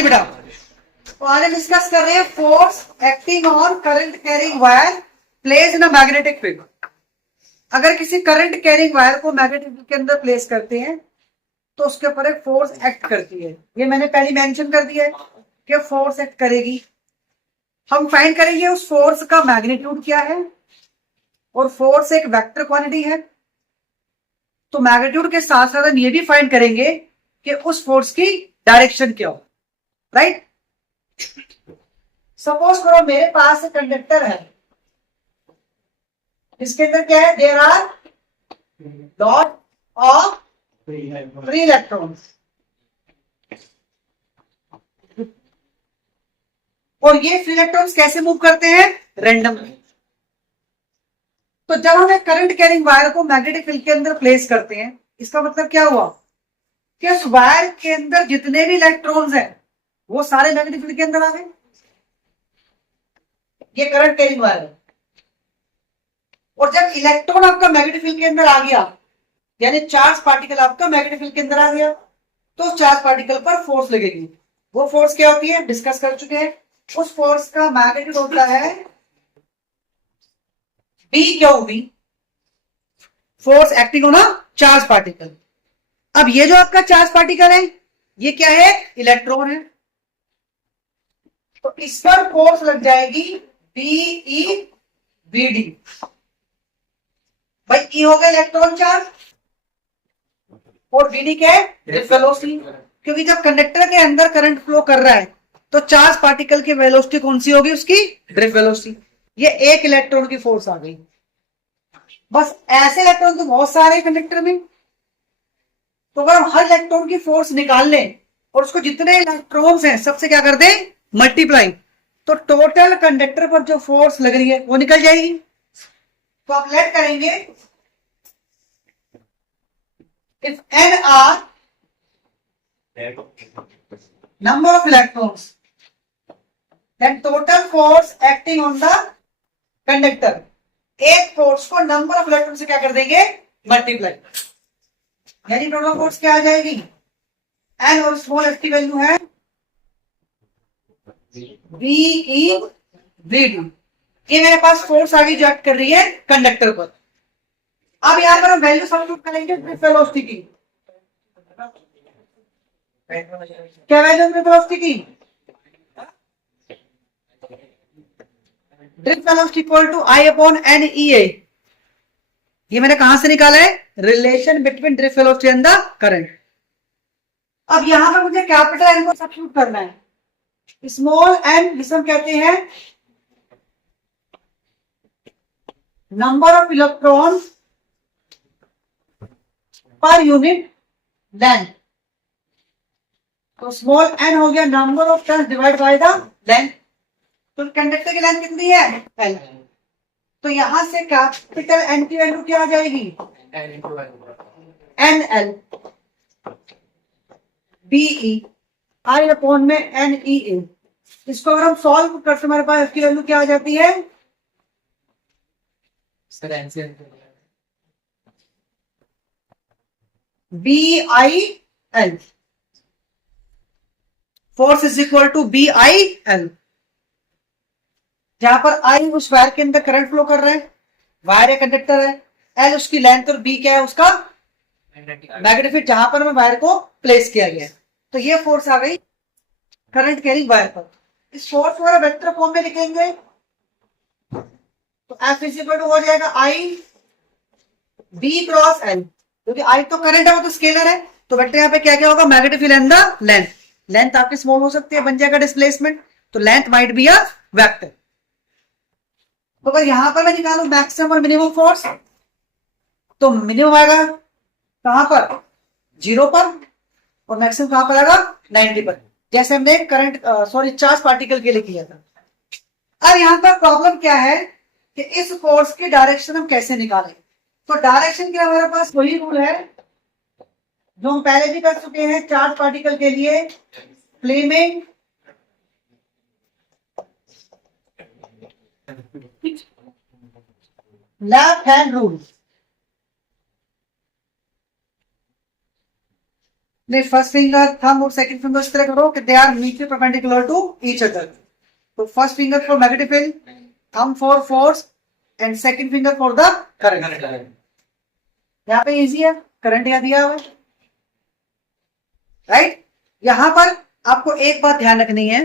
चलिए बेटा, तो आज हम डिस्कस कर रहे हैं force acting on current carrying wire place in a magnetic field. अगर किसी करंट कैरिंग वायर को मैग्नेटिक फील्ड के अंदर प्लेस करते हैं तो उसके ऊपर एक फोर्स एक्ट करती है। ये मैंने पहले मेंशन कर दिया है कि फोर्स एक्ट करेगी। हम फाइंड करेंगे उस फोर्स का मैग्नीट्यूड क्या है, और फोर्स एक वेक्टर क्वांटिटी है, तो मैग्नीट्यूड के साथ साथ हम ये भी फाइंड करेंगे कि उस फोर्स की डायरेक्शन क्या हो। राइट, सपोज करो मेरे पास एक कंडक्टर है, इसके अंदर क्या है, there are lot of free electrons, और ये फ्री इलेक्ट्रॉन्स कैसे मूव करते हैं, रैंडमली। तो जब हम एक करंट कैरिंग वायर को मैग्नेटिक फील्ड के अंदर प्लेस करते हैं, इसका मतलब क्या हुआ कि उस वायर के अंदर जितने भी इलेक्ट्रॉन्स हैं वो सारे मैग्नेटिक फील्ड के अंदर आ गए। ये करंट कैरिंग वायर है, और जब इलेक्ट्रॉन आपका मैग्नेटिक फील्ड के अंदर आ गया, यानी चार्ज पार्टिकल आपका मैग्नेटिक फील्ड के अंदर आ गया, तो चार्ज पार्टिकल पर फोर्स लगेगी। वो फोर्स क्या होती है, डिस्कस कर चुके हैं। उस फोर्स का मैग्नीट्यूड होता है B Q B, force acting on a charge particle. अब ये जो आपका चार्ज पार्टिकल है, ये क्या है, इलेक्ट्रॉन है, तो इस पर फोर्स लग जाएगी बीई बीडी। भाई ई हो गया इलेक्ट्रॉन चार्ज, और बीडी क्या है, ड्रिफ्ट वेलोसिटी। क्योंकि जब कंडक्टर के अंदर करंट फ्लो कर रहा है तो चार्ज पार्टिकल की वेलोसिटी कौन सी होगी, उसकी ड्रिफ्ट वेलोसिटी। ये एक इलेक्ट्रॉन की फोर्स आ गई। बस ऐसे इलेक्ट्रॉन तो बहुत सारे कंडक्टर में, तो अगर हम हर इलेक्ट्रॉन की फोर्स निकाल लें और उसको जितने इलेक्ट्रॉन्स हैं सबसे क्या कर दें, मल्टीप्लाई, तो टोटल कंडक्टर पर जो फोर्स लग रही है वो निकल जाएगी। तो आप लेट करेंगे, if N R number of electrons, then total force acting on the conductor, एक फोर्स को नंबर ऑफ इलेक्ट्रॉन से क्या कर देंगे, मल्टीप्लाई, यानी टोटल फोर्स क्या आ जाएगी, एन, और स्मॉल एफ की वैल्यू है बीई बीडी। ये मेरे पास फोर्स आगे जो एक्ट कर रही है कंडक्टर पर। अब यहां पर हम वैल्यू सब्स्टिट्यूट करेंगे ड्रिफ्ट वेलोसिटी की। क्या वैल्यू ड्रिफ्ट वेलोसिटी की, drift velocity equal to I upon N E A. ये मैंने कहां से निकाला है, relation between drift velocity and the current. अब यहां पर मुझे कैपिटल एन को सब्स्टिट्यूट करना है। स्मॉल एन जिसे हम कहते हैं number of electron per unit length, तो स्मॉल एन हो गया number of turns divide by the length. तो कंडक्टर की लेंथ कितनी है, एल। तो यहां से कैपिटल एन की वैल्यू क्या आ जाएगी, N L B E I upon में एन ई ए। इसको अगर हम सॉल्व करते हमारे पास इसकी वैल्यू क्या आ जाती है, B I L, force is equal to B I L, जहां पर आई उस वायर के अंदर करंट फ्लो कर रहा है, वायर है, कंडक्टर है, एल उसकी लेंथ, और बी क्या है, उसका मैग्नेटिक फील्ड जहां पर हमें वायर को प्लेस किया गया है। तो ये फोर्स आ गई करंट कैरिंग वायर पर। इस फोर्स को अगर वेक्टर फॉर्म में लिखेंगे तो एफ इज इक्वल टू हो जाएगा आई बी क्रॉस एल, क्योंकि आई तो करंट है, वो तो स्केलर है, तो वेक्टर यहाँ पे क्या क्या होगा, magnetic field and the length. Length आपकी स्मॉल हो सकती है, बन जाएगा डिस्प्लेसमेंट, तो length might be a vector. तो अगर यहां पर मैं निकालू मैक्सिमम और मिनिमम फोर्स, तो मिनिमम आएगा कहां पर, 0 पर, और मैक्सिमम कहां पर आएगा, 90 पर, जैसे हमने करंट चार्ज पार्टिकल के लिए किया था। अब यहां पर प्रॉब्लम क्या है कि इस फोर्स की डायरेक्शन हम कैसे निकालें। तो डायरेक्शन के हमारे पास वही रूल है जो हम पहले भी कर चुके हैं चार्ज पार्टिकल के लिए, फ्लेमिंग लेफ्ट हैंड रूल। नहीं, फर्स्ट फिंगर, थंब और सेकंड फिंगर इस तरह करो कि they are mutually perpendicular to each other. तो first finger for magnetic field, thumb for force and second finger for the current. यहाँ पे इजी है, करंट यहाँ दिया हुआ है, राइट। यहां पर आपको एक बात ध्यान रखनी है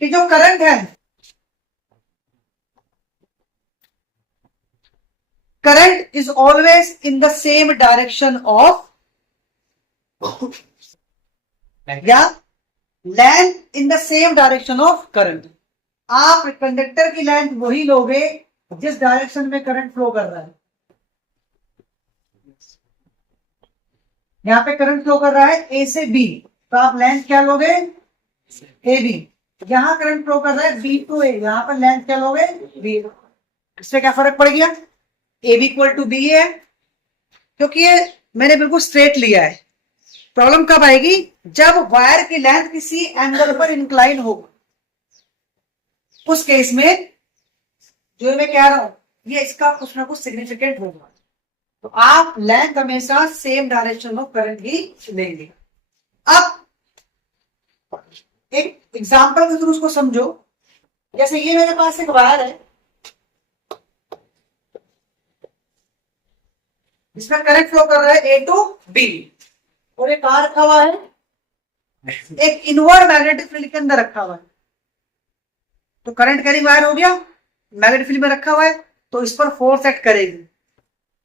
कि जो करंट है, current is always in the same direction of, या length in the same direction of current. आप कंडक्टर की लेंथ वही लोगे जिस डायरेक्शन में करंट फ्लो कर रहा है। यहां पे करंट फ्लो कर रहा है ए से बी, तो आप लेंथ क्या लोगे, ए बी। यहां करंट फ्लो कर रहा है बी टू ए, यहां पर लेंथ क्या लोगे, बी। इससे क्या फर्क पड़ गया, A B equal to B है, क्योंकि ये मैंने बिल्कुल स्ट्रेट लिया है। प्रॉब्लम कब आएगी, जब वायर की लेंथ किसी एंगल पर इंक्लाइन हो, उस केस में जो मैं कह रहा हूं ये इसका कुछ ना कुछ सिग्निफिकेंट होगा। तो आप लेंथ हमेशा सेम डायरेक्शन ऑफ करंट ही लेंगे। अब एक एग्जांपल के थ्रू उसको समझो। जैसे ये मेरे पास एक वायर है, इसमें करंट फ्लो कर रहा है ए टू बी, और एक कार रखा हुआ है, एक इनवर्ड मैग्नेटिक फील्ड के अंदर रखा हुआ है। तो करंट कैरिंग वायर हो गया, मैग्नेटिक फील्ड में रखा हुआ है, तो इस पर फोर्स एक्ट करेगी।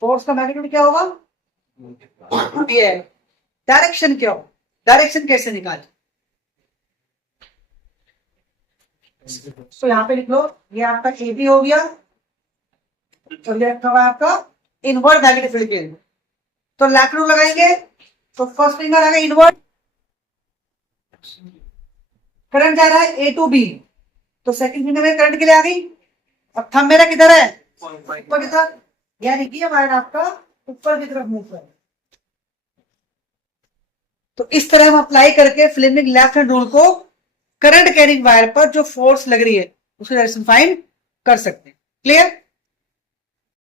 फोर्स का मैग्नीट्यूड क्या होगा, डायरेक्शन क्या हो, डायरेक्शन कैसे निकाले, तो यहां पे लिख लो, ये आपका ए बी हो गया, और ये रखा हुआ आपका इनवर्ड मैग्नेटिक फील्ड के अंदर। तो लैक्रो लगाएंगे, तो फर्स्ट फिंगर आ गया इनवर्ड, करंट जा रहा है ए टू बी, तो सेकंड फिंगर में करंट के लिए आ गई। अब थंब मेरा किधर है, ऊपर की तरफ, यानी कि वायर आपका ऊपर की तरफ मूव कर। तो इस तरह हम अप्लाई करके फ्लेमिंग लेफ्ट हैंड रूल को करंट कैरिंग वायर पर जो फोर्स लग रही है उसकी डायरेक्शन फाइंड कर सकते हैं। क्लियर।